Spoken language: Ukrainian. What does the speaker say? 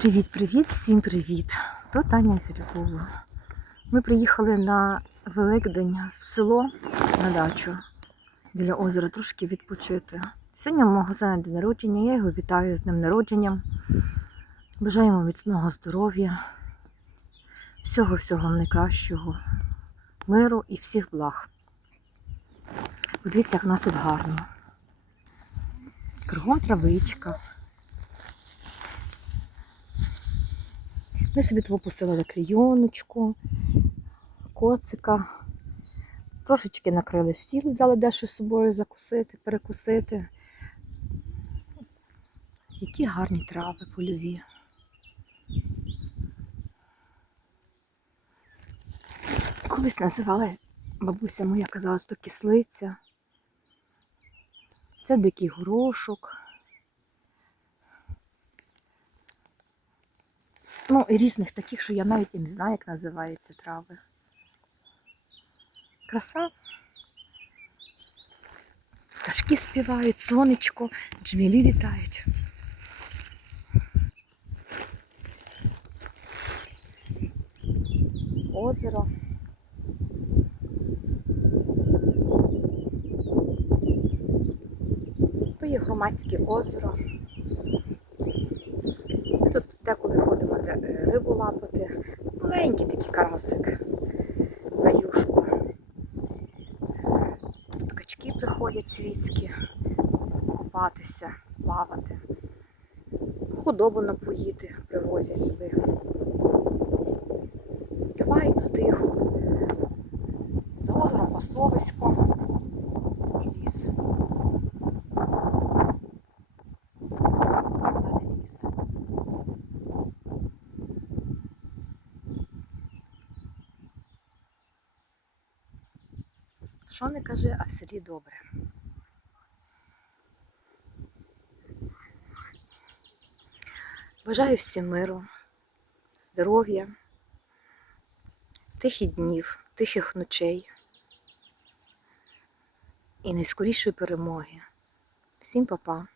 Привіт-привіт, всім привіт! То Таня з. Ми приїхали на Великдень в село на дачу біля озера трошки відпочити. Сьогодні у мого сина день народження, я його вітаю з днем народження. Бажаю йому міцного здоров'я, всього-всього найкращого, миру і всіх благ. Подивіться, як у нас тут гарно. Кругом травичка. Ми собі того пустили клійоночку, коцика. Трошечки накрили стіл, взяли дещо з собою закусити, перекусити. Які гарні трави польові. Колись називалась бабуся моя казала, що кислиця. Це дикий горошок. Ну, і різних таких, що я навіть і не знаю, як називаються трави. Краса. Пташки співають, сонечко, джмілі літають. Озеро. То є громадське озеро. Ми тут деколи ходимо де е. Маленький такий карасик на юшку. Тут качки приходять світські купатися, плавати. Худобу напоїти привозять сюди. Файно, тихо. За озером пасовисько і ліс. Що не кажи, а в селі добре. Бажаю всім миру, здоров'я, тихих днів, тихих ночей і найскорішої перемоги. Всім па-па.